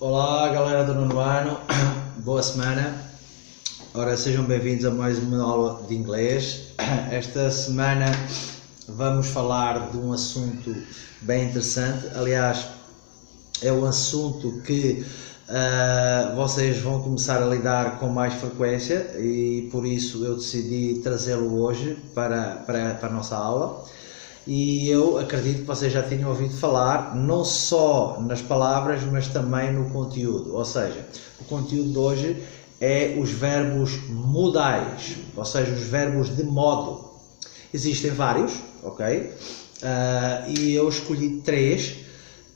Olá galera do nono ano, boa semana. Ora, sejam bem-vindos a mais uma aula de inglês. Esta semana vamos falar de um assunto bem interessante. Aliás, é um assunto que vocês vão começar a lidar com mais frequência e por isso eu decidi trazê-lo hoje para a nossa aula. E eu acredito que vocês já tinham ouvido falar não só nas palavras, mas também no conteúdo. Ou seja, o conteúdo de hoje é os verbos modais, ou seja, os verbos de modo. Existem vários, ok? E eu escolhi 3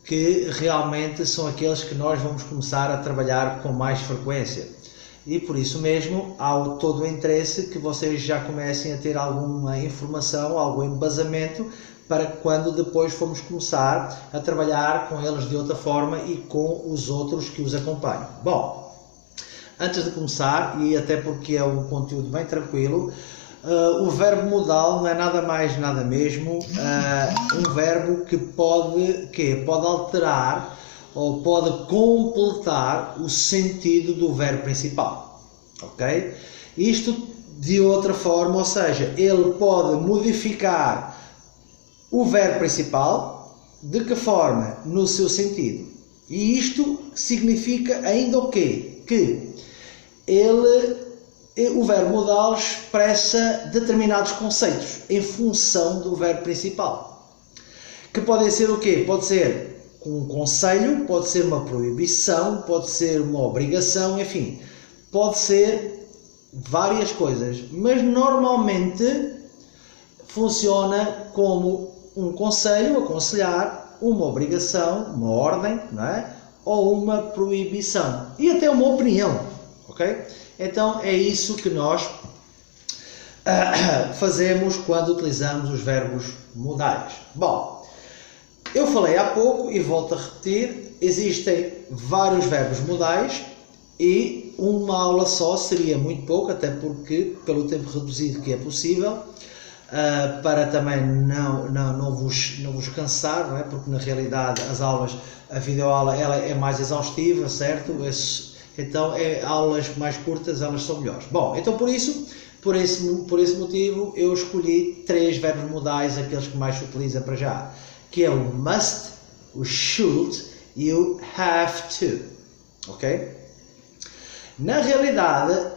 que realmente são aqueles que nós vamos começar a trabalhar com mais frequência. E por isso mesmo há todo o interesse que vocês já comecem a ter alguma informação, algum embasamento para quando depois formos começar a trabalhar com eles de outra forma e com os outros que os acompanham. Bom, antes de começar, e até porque é um conteúdo bem tranquilo, o verbo modal não é nada mais nada mesmo um verbo que pode alterar ou pode completar o sentido do verbo principal, ok? Isto de outra forma, ou seja, ele pode modificar o verbo principal. De que forma? No seu sentido. E isto significa ainda o quê? Que o verbo modal expressa determinados conceitos em função do verbo principal. Que podem ser o quê? Pode ser um conselho, pode ser uma proibição, pode ser uma obrigação, enfim, pode ser várias coisas, mas normalmente funciona como um conselho, aconselhar, uma obrigação, uma ordem, não é? Ou uma proibição e até uma opinião, ok? Então é isso que nós fazemos quando utilizamos os verbos modais. Bom, eu falei há pouco e volto a repetir, existem vários verbos modais e uma aula só seria muito pouco, até porque pelo tempo reduzido que é possível, para também não vos cansar, não é? Porque na realidade a videoaula ela é mais exaustiva, certo? Então aulas mais curtas elas são melhores. Bom, então por esse motivo eu escolhi 3 verbos modais, aqueles que mais se utiliza para já, que é o must, o should e o have to, ok? Na realidade,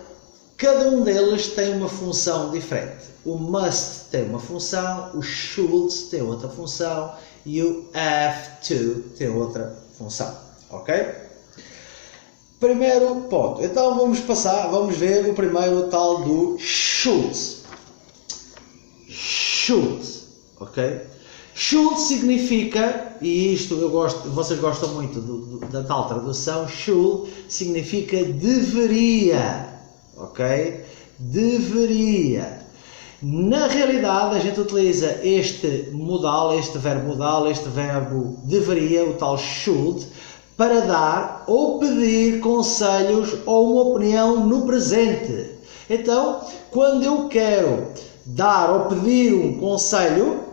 cada um deles tem uma função diferente. O must tem uma função, o should tem outra função e o have to tem outra função, ok? Primeiro ponto. Então vamos ver o primeiro tal do should. Should, ok? Should significa, e isto vocês gostam muito da tal tradução, should significa deveria, ok? Deveria. Na realidade a gente utiliza este verbo deveria, o tal should, para dar ou pedir conselhos ou uma opinião no presente. Então, quando eu quero dar ou pedir um conselho,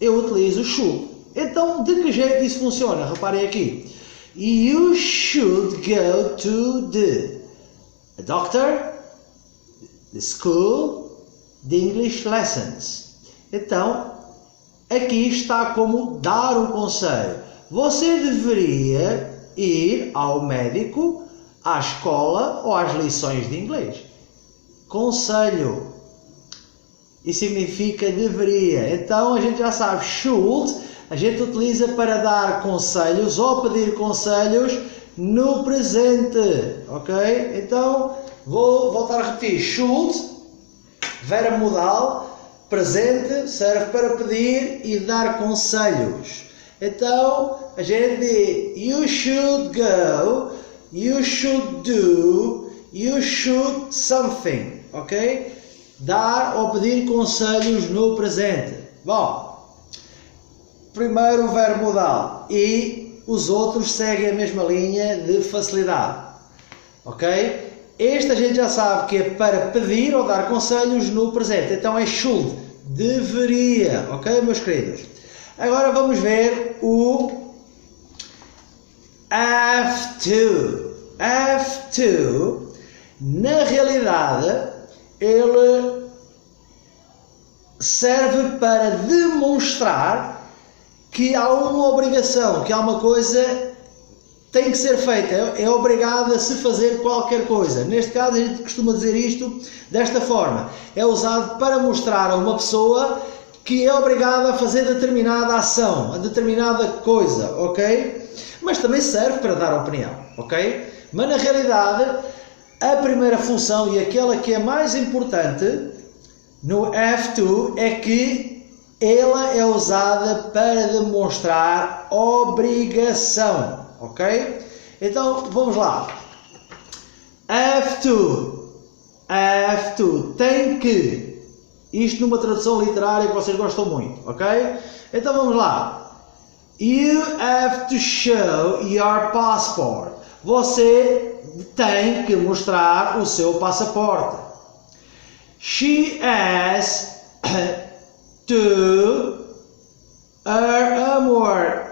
eu utilizo should. Então, de que jeito isso funciona? Reparem aqui. You should go to the doctor, the school, the English lessons. Então, aqui está como dar um conselho. Você deveria ir ao médico, à escola ou às lições de inglês. Conselho. E significa deveria. Então a gente já sabe, should, a gente utiliza para dar conselhos ou pedir conselhos no presente, ok? Então vou voltar a repetir, should, verbo modal, presente, serve para pedir e dar conselhos. Então a gente diz, you should go, you should do, you should something, ok? Dar ou pedir conselhos no presente. Bom, primeiro o verbo modal e os outros seguem a mesma linha de facilidade, ok? Este a gente já sabe que é para pedir ou dar conselhos no presente, então é should, deveria, ok meus queridos? Agora vamos ver o have to. Have to, na realidade, ele serve para demonstrar que há uma obrigação, que há uma coisa que tem que ser feita, é obrigado a se fazer qualquer coisa. Neste caso a gente costuma dizer isto desta forma, é usado para mostrar a uma pessoa que é obrigada a fazer determinada ação, a determinada coisa, ok? Mas também serve para dar opinião, ok? Mas na realidade a primeira função e aquela que é mais importante no have to é que ela é usada para demonstrar obrigação, ok? Então vamos lá. Have to, tem que. Isto numa tradução literária que vocês gostam muito, ok? Então vamos lá. You have to show your passport. Você tem que mostrar o seu passaporte. She has to her homework.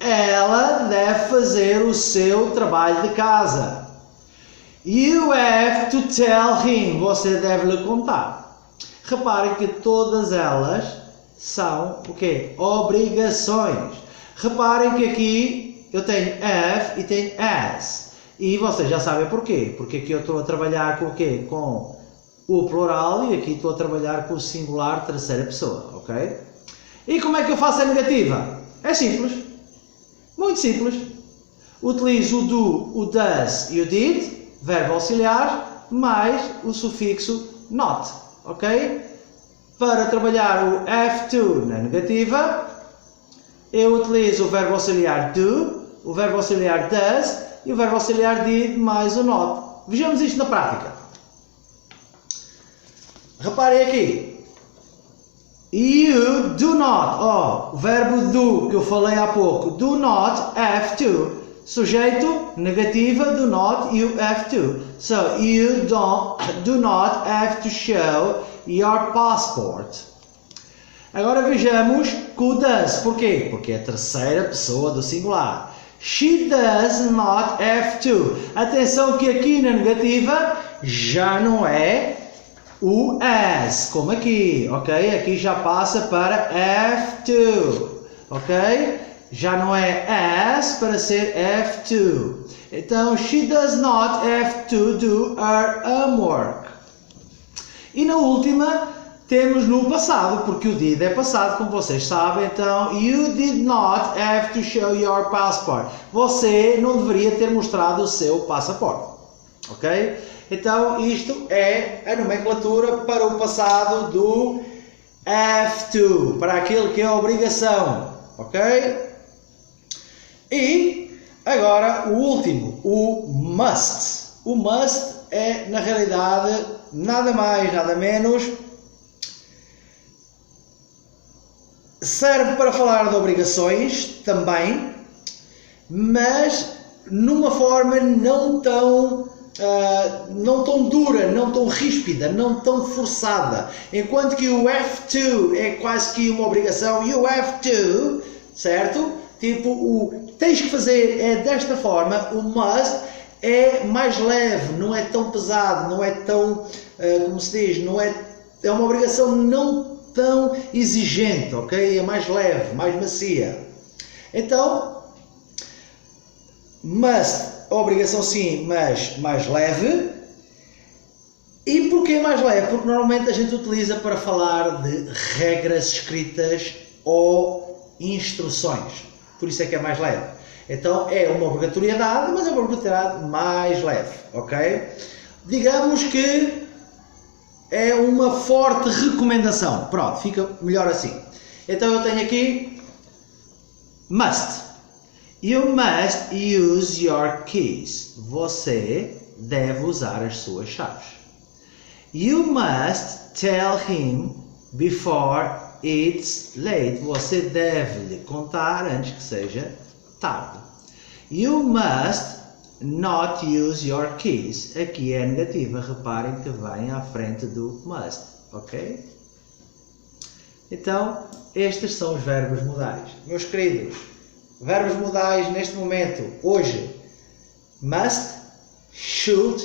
Ela deve fazer o seu trabalho de casa. You have to tell him. Você deve lhe contar. Reparem que todas elas são o quê? Obrigações. Reparem que aqui eu tenho have e tenho as. E vocês já sabem porquê. Porque aqui eu estou a trabalhar com o quê? Com o plural e aqui estou a trabalhar com o singular terceira pessoa, ok? E como é que eu faço a negativa? É simples. Muito simples. Utilizo o do, o does e o did, verbo auxiliar, mais o sufixo not, ok? Para trabalhar o have to na negativa, eu utilizo o verbo auxiliar do, o verbo auxiliar does e o verbo auxiliar did mais o not. Vejamos isto na prática. Reparem aqui. You do not, o verbo do que eu falei há pouco, do not have to. Sujeito, negativa, do not, you have to. So, you do not have to show your passport. Agora vejamos com o does. Porquê? Porque é a terceira pessoa do singular. She does not have to. Atenção que aqui na negativa já não é o as, como aqui, ok? Aqui já passa para have to, ok? Já não é as para ser have to. Então, she does not have to do her homework. E na última, temos no passado, porque o did é passado, como vocês sabem. Então, you did not have to show your passport. Você não deveria ter mostrado o seu passaporte, ok? Então, isto é a nomenclatura para o passado do have to, para aquilo que é a obrigação, ok? E agora o último, o must. O must é, na realidade, nada mais, nada menos, serve para falar de obrigações também, mas numa forma não tão dura, não tão ríspida, não tão forçada. Enquanto que o have to é quase que uma obrigação, you have to, certo? Tipo, o tens que fazer é desta forma, o must é mais leve, não é tão pesado, não é tão, como se diz, não é, é uma obrigação não tão exigente, ok? É mais leve, mais macia. Então, must, obrigação sim, mas mais leve. E porquê mais leve? Porque normalmente a gente utiliza para falar de regras escritas ou instruções. Por isso é que é mais leve. Então é uma obrigatoriedade, mas é uma obrigatoriedade mais leve, ok? Digamos que é uma forte recomendação. Pronto, fica melhor assim. Então eu tenho aqui must. You must use your keys. Você deve usar as suas chaves. You must tell him before it's late. Você deve lhe contar antes que seja tarde. You must not use your keys. Aqui é negativa. Reparem que vem à frente do must. Ok? Então, estes são os verbos modais. Meus queridos, Verbos modais neste momento, hoje. Must, should,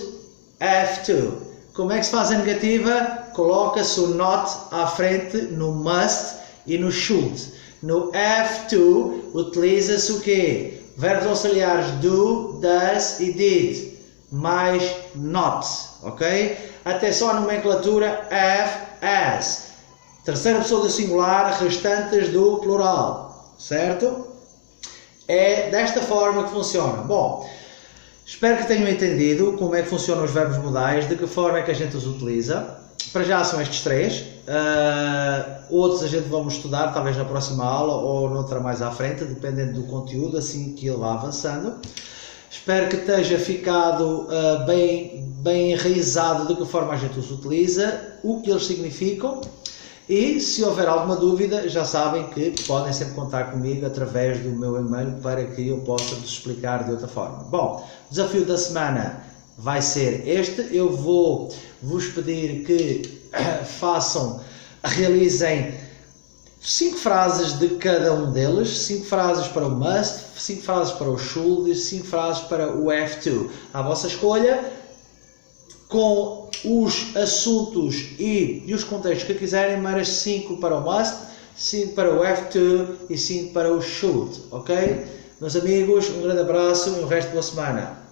have to. Como é que se faz a negativa? Coloca-se o not à frente no must e no should. No have to, utiliza-se o quê? Verbos auxiliares do, does e did. Mais not, ok? Atenção à nomenclatura have, as. Terceira pessoa do singular, restantes do plural, certo? É desta forma que funciona. Bom, espero que tenham entendido como é que funcionam os verbos modais, de que forma é que a gente os utiliza. Para já são estes três. Outros a gente vamos estudar, talvez na próxima aula ou noutra mais à frente, dependendo do conteúdo, assim que ele vá avançando. Espero que tenha ficado bem enraizado de que forma a gente os utiliza, o que eles significam. E se houver alguma dúvida, já sabem que podem sempre contar comigo através do meu e-mail para que eu possa vos explicar de outra forma. Bom, o desafio da semana vai ser este. Eu vou vos pedir que realizem 5 frases de cada um deles, 5 frases para o must, 5 frases para o should e 5 frases para o have to. À vossa escolha, com os assuntos e os contextos que quiserem, mas 5 para o must, 5 para o have to e 5 para o should, ok? Meus amigos, um grande abraço e um resto de boa semana.